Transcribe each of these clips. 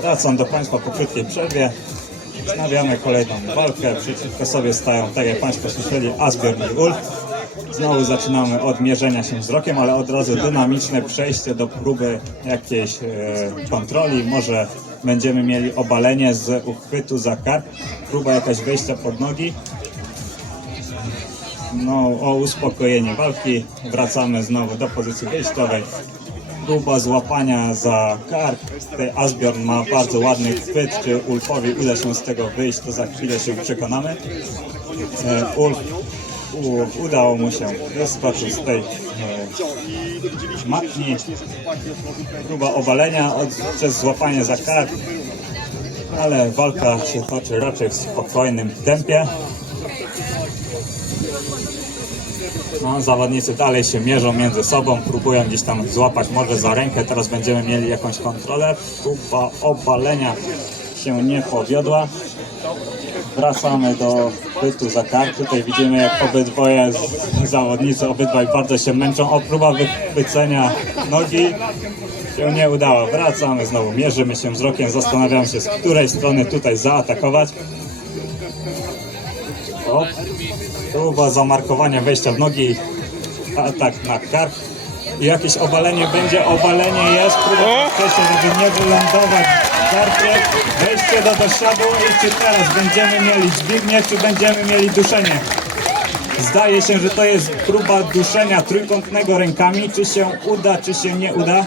Wracam do Państwa po krótkiej przerwie. Wznawiamy kolejną walkę. Przeciwko sobie stają, tak jak Państwo słyszeli, Asbjorn i Ulf. Znowu zaczynamy od mierzenia się wzrokiem, ale od razu dynamiczne przejście do próby jakiejś e, kontroli. Może będziemy mieli obalenie z uchwytu za kark, próba jakaś wejścia pod nogi. No, o uspokojenie walki. Wracamy znowu do pozycji wyjściowej. Próba złapania za kark. Tutaj Asbjorn ma bardzo ładny chwyt. Czy Ulfowi uda się z tego wyjść, to za chwilę się przekonamy. E, Ulf udało mu się wyskoczyć z tej e, matni. Próba obalenia od, przez złapanie za kark. Ale walka się toczy raczej w spokojnym tempie. No, zawodnicy dalej się mierzą między sobą, próbują gdzieś tam złapać może za rękę. Teraz będziemy mieli jakąś kontrolę. Próba obalenia się nie powiodła. Wracamy do chwytu za kark. Tutaj widzimy jak obydwoje zawodnicy, obydwaj bardzo się męczą. O, próba wychwycenia nogi się nie udała. Wracamy znowu, mierzymy się wzrokiem, zastanawiam się z której strony tutaj zaatakować. O, próba zamarkowania wejścia w nogi, atak na kark. I jakieś obalenie będzie, obalenie jest, próba wcześniej, żeby nie wylądować w karpie. Wejście do dosiadu i czy teraz będziemy mieli dźwignię, czy będziemy mieli duszenie. Zdaje się, że to jest próba duszenia trójkątnego rękami, czy się uda, czy się nie uda.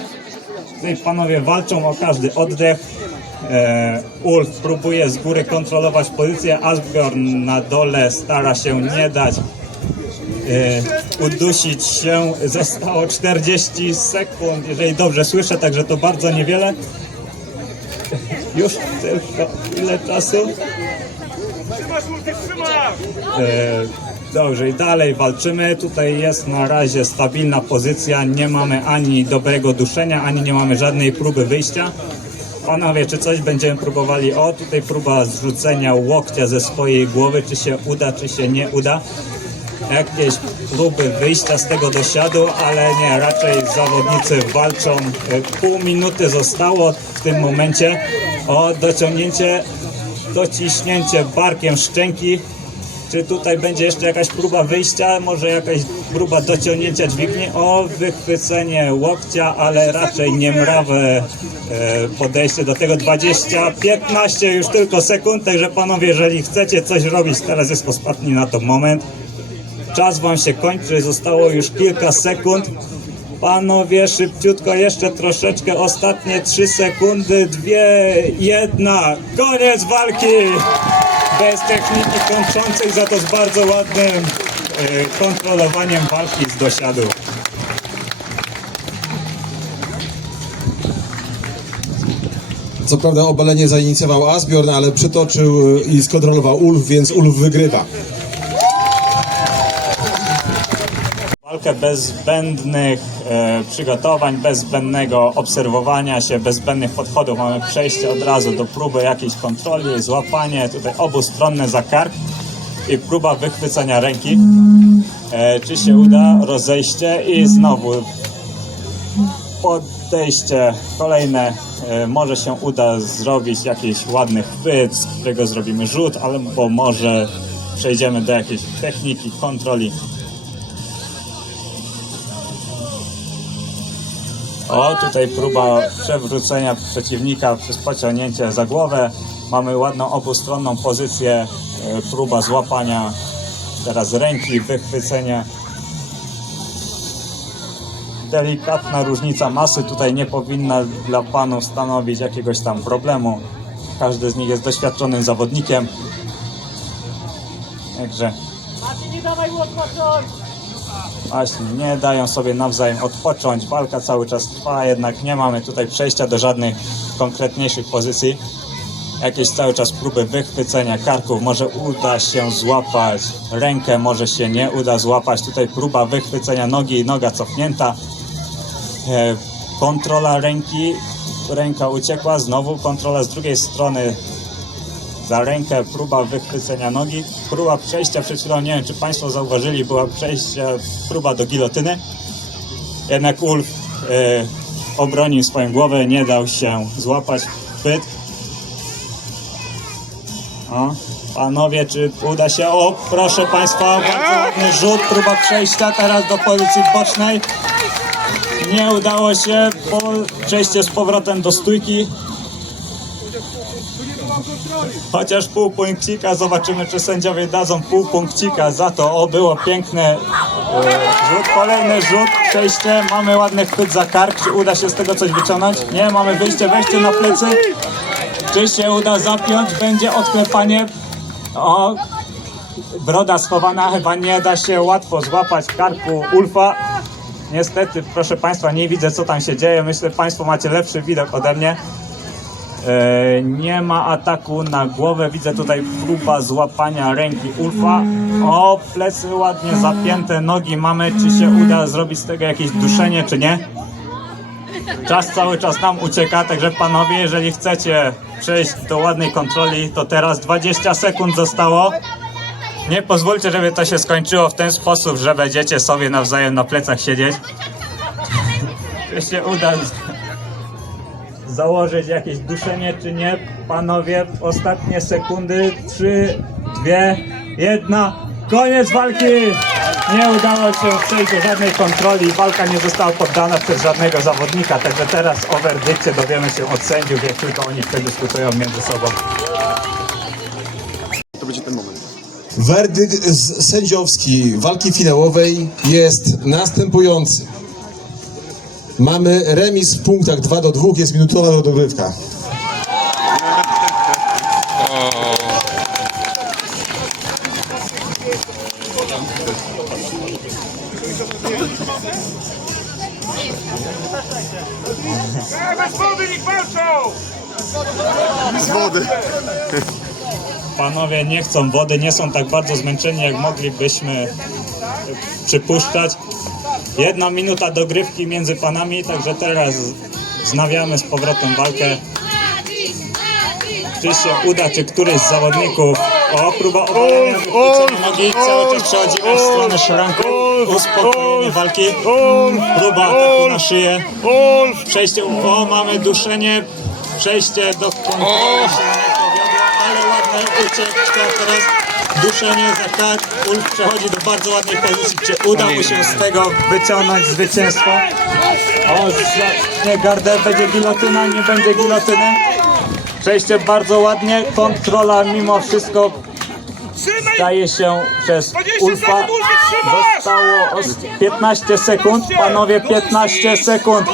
Tutaj panowie walczą o każdy oddech. E, Ulf próbuje z góry kontrolować pozycję, Asbjorn na dole stara się nie dać e, udusić się. Zostało 40 sekund, jeżeli dobrze słyszę, także to bardzo niewiele. Już tylko ile czasu? E, Dobrze, i dalej walczymy. Tutaj jest na razie stabilna pozycja. Nie mamy ani dobrego duszenia, ani nie mamy żadnej próby wyjścia. Panowie, czy coś będziemy próbowali? O, tutaj próba zrzucenia łokcia ze swojej głowy. Czy się uda, czy się nie uda? Jakieś próby wyjścia z tego dosiadu, ale nie, raczej zawodnicy walczą. Pół minuty zostało w tym momencie. O, dociągnięcie, dociśnięcie barkiem szczęki. Czy tutaj będzie jeszcze jakaś próba wyjścia, może jakaś próba dociągnięcia dźwigni? O, wychwycenie łokcia, ale raczej niemrawe e, podejście do tego. 20, 15 już tylko sekund, także panowie, jeżeli chcecie coś robić, teraz jest ostatni na to moment. Czas wam się kończy, zostało już kilka sekund. Panowie, szybciutko, jeszcze troszeczkę, ostatnie 3 sekundy, dwie, jedna, koniec walki! Bez techniki kończącej, za to z bardzo ładnym e, kontrolowaniem walki z dosiadu. Co prawda obalenie zainicjował Asbjorn, ale przytoczył i skontrolował Ulf, więc Ulf wygrywa. Walkę bez zbędnych e, przygotowań, bez zbędnego obserwowania się, bez zbędnych podchodów. Mamy przejście od razu do próby jakiejś kontroli, złapanie tutaj obustronne za kark i próba wychwycenia ręki. E, czy się uda? Rozejście i znowu podejście kolejne. E, może się uda zrobić jakiś ładny chwyt, z którego zrobimy rzut, albo może przejdziemy do jakiejś techniki kontroli. O, tutaj próba przewrócenia przeciwnika przez pociągnięcie za głowę. Mamy ładną obustronną pozycję, e, próba złapania teraz ręki, wychwycenia. Delikatna różnica masy tutaj nie powinna dla panów stanowić jakiegoś tam problemu. Każdy z nich jest doświadczonym zawodnikiem. Także Macie, nie dawaj odpocząć! Właśnie, nie dają sobie nawzajem odpocząć. Walka cały czas trwa, jednak nie mamy tutaj przejścia do żadnych konkretniejszych pozycji. Jakieś cały czas próby wychwycenia karków. Może uda się złapać rękę, może się nie uda złapać. Tutaj próba wychwycenia nogi, noga cofnięta. E, kontrola ręki, ręka uciekła, znowu kontrola z drugiej strony za rękę, próba wychwycenia nogi, próba przejścia przed chwilą, nie wiem czy Państwo zauważyli, była przejście, próba do gilotyny. Jednak Ulf e, obronił swoją głowę, nie dał się złapać. chwyt. O, panowie, czy uda się? O, proszę Państwa, bardzo ładny rzut, próba przejścia teraz do pozycji bocznej. Nie udało się, po przejście z powrotem do stójki. Chociaż pół punkcika, zobaczymy czy sędziowie dadzą pół punkcika za to. O, było piękne e, rzut, kolejny rzut, przejście, mamy ładny chwyt za kark. Czy uda się z tego coś wyciągnąć? Nie, mamy wyjście, wejście na plecy. Czy się uda zapiąć? Będzie odklepanie. O, broda schowana, chyba nie da się łatwo złapać karku Ulfa. Niestety, proszę Państwa, nie widzę co tam się dzieje. Myślę, Państwo macie lepszy widok ode mnie. E, nie ma ataku na głowę. Widzę tutaj próba złapania ręki Ulfa. O, plecy ładnie zapięte, nogi mamy. Czy się uda zrobić z tego jakieś duszenie, czy nie? Czas cały czas nam ucieka, także panowie, jeżeli chcecie przejść do ładnej kontroli, to teraz 20 sekund zostało. Nie pozwólcie, żeby to się skończyło w ten sposób, że będziecie sobie nawzajem na plecach siedzieć. Czy się uda założyć jakieś duszenie, czy nie? Panowie, ostatnie sekundy. 3, 2, 1. Koniec walki! Nie udało się przejść do żadnej kontroli. Walka nie została poddana przez żadnego zawodnika. Także teraz o werdykcie dowiemy się od sędziów, jak tylko oni przedyskutują między sobą. To będzie ten moment. Werdykt z- sędziowski walki finałowej jest następujący. Mamy remis w punktach 2 do 2, jest minutowa dogrywka. Bez wody niech walczą! Z wody. Panowie nie chcą wody, nie są tak bardzo zmęczeni, jak moglibyśmy przypuszczać. Jedna minuta dogrywki między panami, także teraz wznawiamy z powrotem walkę. Czy się uda, czy któryś z zawodników. O, próba obalenia nogi, cały czas przechodzimy w stronę szranku. Uspokojenie walki. Próba ataku na szyję. Przejście, o, mamy duszenie. Przejście do kontroli się nie powiodło, ale ładna ucieczka teraz. Duszenie za kark. Ulf przechodzi do bardzo ładnej pozycji. Czy uda mu się z tego wyciągnąć zwycięstwo? O, nie, gardę, będzie gilotyna, nie będzie gilotyny. Przejście bardzo ładnie, kontrola mimo wszystko staje się przez 20 Ulfa. Zostało os- 15 sekund, panowie 15 sekund.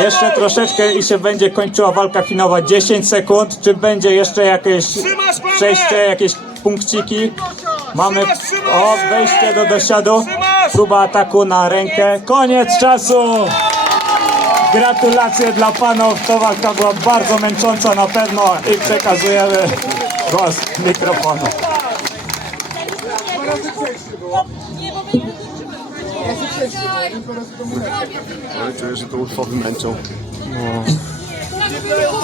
Jeszcze troszeczkę i się będzie kończyła walka finałowa. 10 sekund. Czy będzie jeszcze jakieś przejście, jakieś punkciki? Mamy o wejście do dosiadu. Próba ataku na rękę. Koniec czasu! Gratulacje dla panów. To walka była bardzo męcząca na pewno i przekazujemy głos mikrofonu. Ale czuję, że to Ulfowy męczą.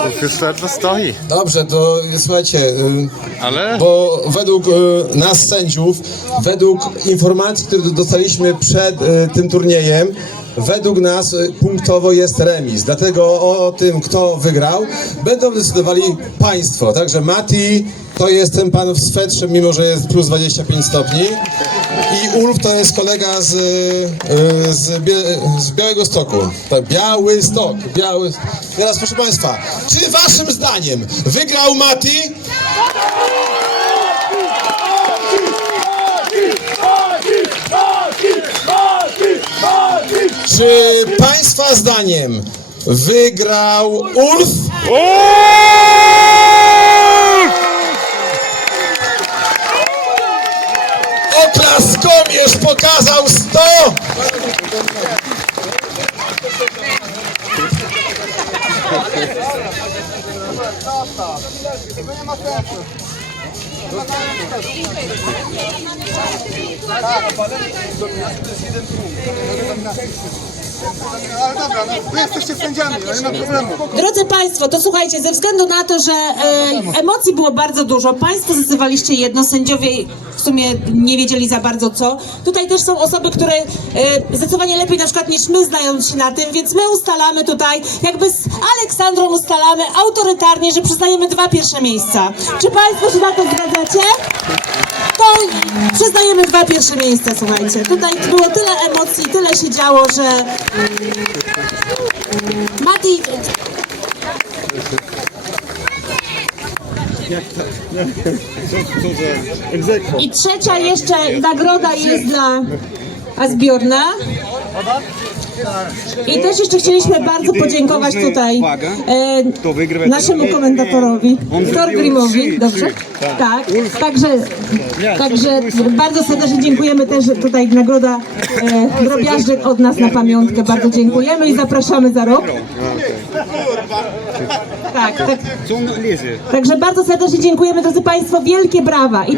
Ulf już ledwo stoi. Dobrze, to słuchajcie, y, Ale bo według y, nas sędziów, według informacji, które dostaliśmy przed y, tym turniejem, według nas y, punktowo jest remis. Dlatego o tym, kto wygrał, będą decydowali państwo. Także Mati to jest ten pan w swetrze, mimo że jest plus 25 stopni. I Ulf to jest kolega z, y, z, Bie, z Białego Stoku. Biały Stok. Biały... Teraz proszę Państwa, czy Waszym zdaniem wygrał Mati? Czy Państwa zdaniem wygrał Ulf? Oklaskomierz pokazał 100! Ale dobra, no, wy jesteście sędziami, no nie ma problemu. Drodzy Państwo, to słuchajcie, ze względu na to, że e, emocji było bardzo dużo, Państwo zazywaliście jedno, sędziowie w sumie nie wiedzieli za bardzo co. Tutaj też są osoby, które e, zdecydowanie lepiej na przykład niż my znają się na tym, więc my ustalamy tutaj, jakby z Aleksandrą ustalamy autorytarnie, że przyznajemy dwa pierwsze miejsca. Czy Państwo się na to zgadzacie? Przyznajemy dwa pierwsze miejsca, słuchajcie. Tutaj było tyle emocji, tyle się działo, że... Mati, I trzecia jeszcze nagroda jest dla Asbjorna. I też jeszcze chcieliśmy bardzo podziękować tutaj e, naszemu komentatorowi, Thorgrimowi, dobrze? Tak, także, także bardzo serdecznie dziękujemy też tutaj nagroda e, drobiażdżek od nas na pamiątkę, bardzo dziękujemy i zapraszamy za rok. Tak, tak. Także bardzo serdecznie dziękujemy, drodzy Państwo, wielkie brawa. I